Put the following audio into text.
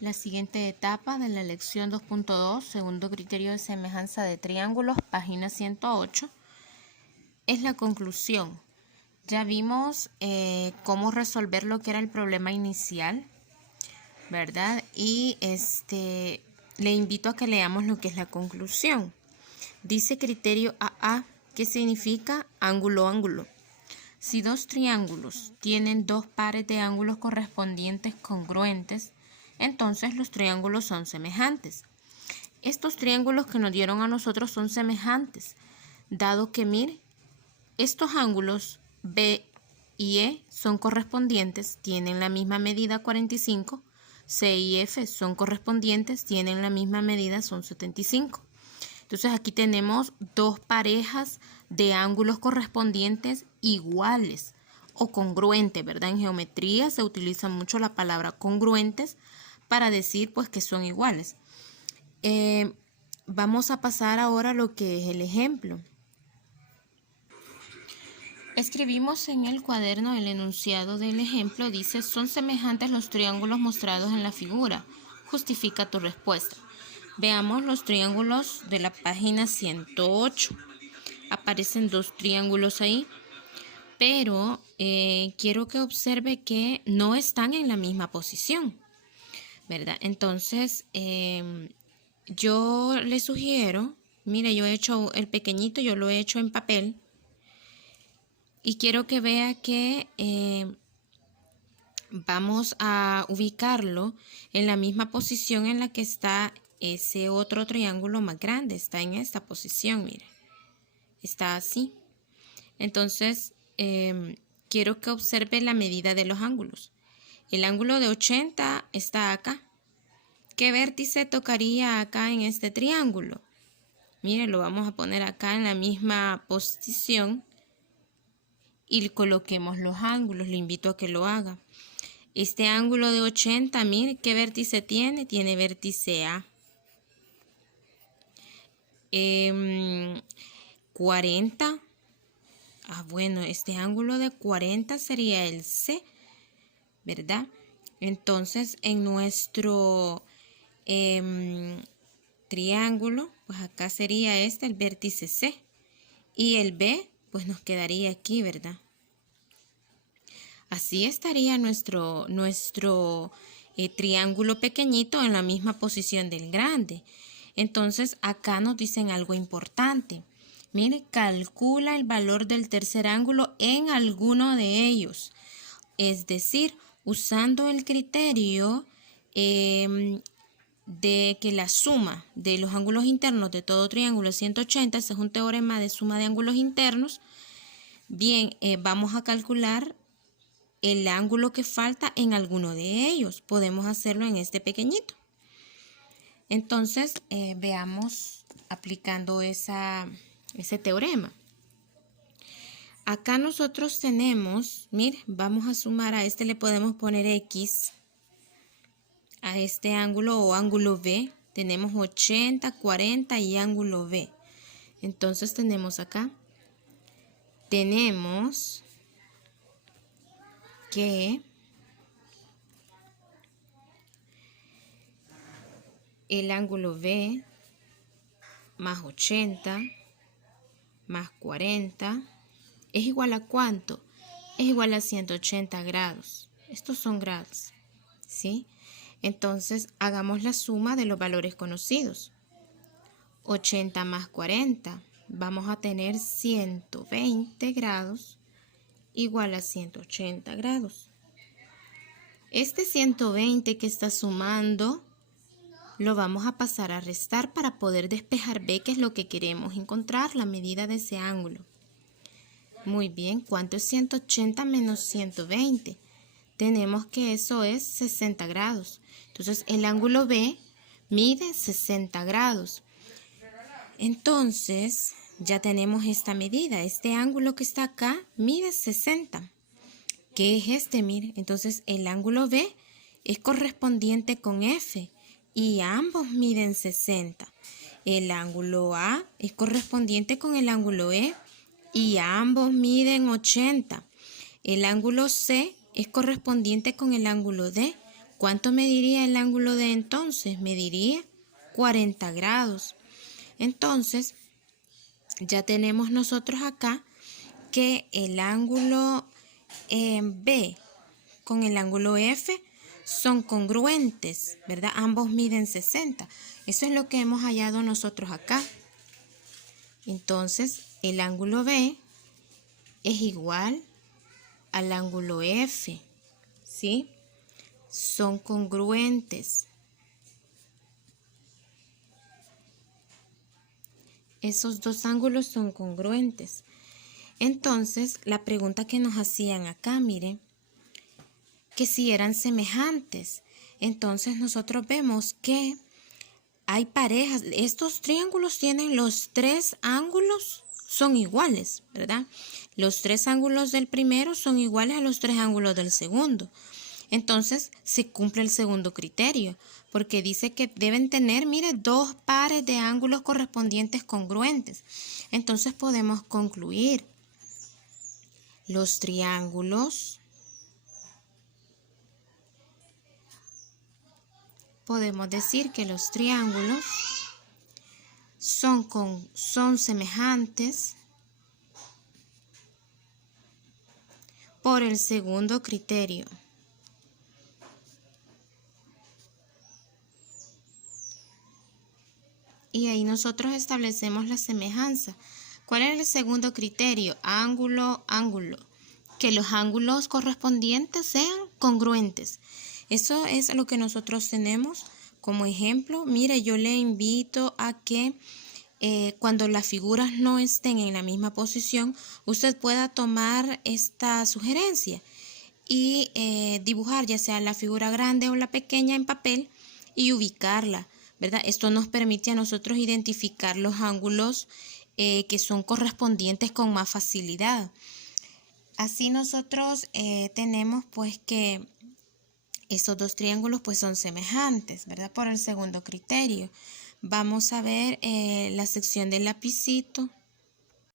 La siguiente etapa de la lección 2.2, segundo criterio de semejanza de triángulos, página 108, es la conclusión. Ya vimos cómo resolver lo que era el problema inicial, ¿verdad? Y le invito a que leamos lo que es la conclusión. Dice criterio AA, que significa ángulo, ángulo. Si dos triángulos tienen dos pares de ángulos correspondientes congruentes, entonces los triángulos son semejantes. Estos triángulos que nos dieron a nosotros son semejantes, dado que, mire, estos ángulos B y E son correspondientes, tienen la misma medida 45, C y F son correspondientes, tienen la misma medida, son 75. Entonces aquí tenemos dos parejas de ángulos correspondientes iguales o congruentes, ¿verdad? En geometría se utiliza mucho la palabra congruentes para decir pues que son iguales. Vamos a pasar ahora a lo que es el ejemplo. Escribimos en el cuaderno el enunciado del ejemplo, dice: son semejantes los triángulos mostrados en la figura. Justifica tu respuesta. Veamos los triángulos de la página 108. Aparecen dos triángulos ahí, pero quiero que observe que no están en la misma posición, ¿verdad? Entonces, yo le sugiero, mire, yo he hecho el pequeñito, yo lo he hecho en papel, y quiero que vea que vamos a ubicarlo en la misma posición en la que está ese otro triángulo más grande. Está en esta posición, mire. Está así. Entonces, quiero que observe la medida de los ángulos. El ángulo de 80 está acá. ¿Qué vértice tocaría acá en este triángulo? Mire, lo vamos a poner acá en la misma posición y coloquemos los ángulos. Le invito a que lo haga. Este ángulo de 80, mire, ¿qué vértice tiene? Tiene vértice A. 40. Bueno, este ángulo de 40 sería el C, ¿verdad? Entonces, en nuestro triángulo, pues acá sería el vértice C. Y el B, pues nos quedaría aquí, ¿verdad? Así estaría nuestro triángulo pequeñito en la misma posición del grande. Entonces, acá nos dicen algo importante. Mire, calcula el valor del tercer ángulo en alguno de ellos. Es decir, usando el criterio de que la suma de los ángulos internos de todo triángulo es 180, ese es un teorema de suma de ángulos internos. Bien, vamos a calcular el ángulo que falta en alguno de ellos. Podemos hacerlo en este pequeñito. Entonces, veamos aplicando ese teorema. Acá nosotros tenemos, mire, vamos a sumar a le podemos poner X a este ángulo o ángulo B. Tenemos 80, 40 y ángulo B. Entonces tenemos acá, tenemos que el ángulo B más 80 más 40 es igual a ¿cuánto? Es igual a 180 grados. Estos son grados, ¿sí? Entonces, hagamos la suma de los valores conocidos. 80 más 40, vamos a tener 120 grados igual a 180 grados. Este 120 que está sumando, lo vamos a pasar a restar para poder despejar B, que es lo que queremos encontrar, la medida de ese ángulo. Muy bien, ¿cuánto es 180 menos 120? Tenemos que eso es 60 grados. Entonces, el ángulo B mide 60 grados. Entonces, ya tenemos esta medida. Este ángulo que está acá mide 60. ¿Qué es este? Mire, entonces el ángulo B es correspondiente con F y ambos miden 60. El ángulo A es correspondiente con el ángulo E y ambos miden 80. El ángulo C es correspondiente con el ángulo D. ¿Cuánto mediría el ángulo D entonces? Mediría 40 grados. Entonces, ya tenemos nosotros acá que el ángulo B con el ángulo F son congruentes, ¿verdad? Ambos miden 60. Eso es lo que hemos hallado nosotros acá. Entonces, el ángulo B es igual al ángulo F, ¿sí? Son congruentes. Esos dos ángulos son congruentes. Entonces, la pregunta que nos hacían acá, miren, que si eran semejantes. Entonces, nosotros vemos que hay parejas. Estos triángulos tienen los tres ángulos, son iguales, ¿verdad? Los tres ángulos del primero son iguales a los tres ángulos del segundo. Entonces, se cumple el segundo criterio, porque dice que deben tener, mire, dos pares de ángulos correspondientes congruentes. Entonces, podemos concluir los triángulos, podemos decir que los triángulos son semejantes por el segundo criterio. Y ahí nosotros establecemos la semejanza. ¿Cuál es el segundo criterio? Ángulo, ángulo. Que los ángulos correspondientes sean congruentes. Eso es lo que nosotros tenemos como ejemplo. Mire, yo le invito a que cuando las figuras no estén en la misma posición, usted pueda tomar esta sugerencia y dibujar ya sea la figura grande o la pequeña en papel y ubicarla, ¿verdad? Esto nos permite a nosotros identificar los ángulos que son correspondientes con más facilidad. Así nosotros tenemos pues que estos dos triángulos pues son semejantes, ¿verdad? Por el segundo criterio. Vamos a ver la sección del lapicito.